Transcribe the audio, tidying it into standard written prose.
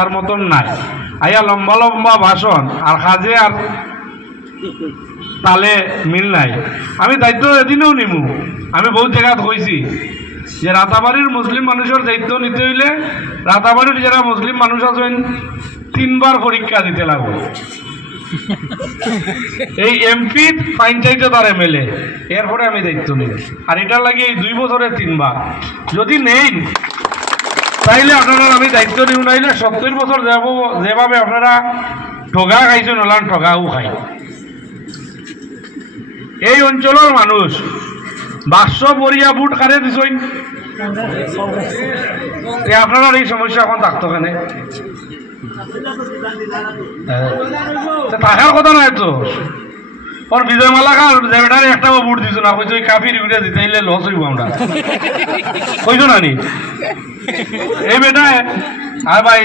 তার মতন নাই। আইয়া লম্বা লম্বা ভাষণ আর কাজে আর তালে মিল নাই। আমি দায়িত্ব এদিনও নিমু। আমি বহুত জায়গাত কইছি যে রাতাবাড়ির মুসলিম মানুষের দায়িত্ব নিতে হইলে রাতাবাড়ির যারা মুসলিম মানুষ আছেন 3 বার পরীক্ষা দিতে লাগবে। এই এমপি পঞ্চায়েতে তার এমএলএ, এরপরে আমি দায়িত্ব নিই। আর এটার লাগে এই 2 বছরে 3 বার যদি নেই তাইলে আপনারা আমি দায়িত্ব নিউ নাইলে 70 বছর যেভাবে আপনারা ঠগা খাইছেন ওলান ঠগাও খাই। এই অঞ্চলের মানুষ 500 বরিয়া বুট কারে দিছেন, আপনারা এই সমস্যা এখন থাকতো কেনে? টাকার কথা নয় তো, ওর বিজয় মালাকার যেটারে একটাও বুট দিছ না, কইছো কাফির উঠে দিতে লস হইব আমরা, কইছো না নি এই বেটায়। আর ভাই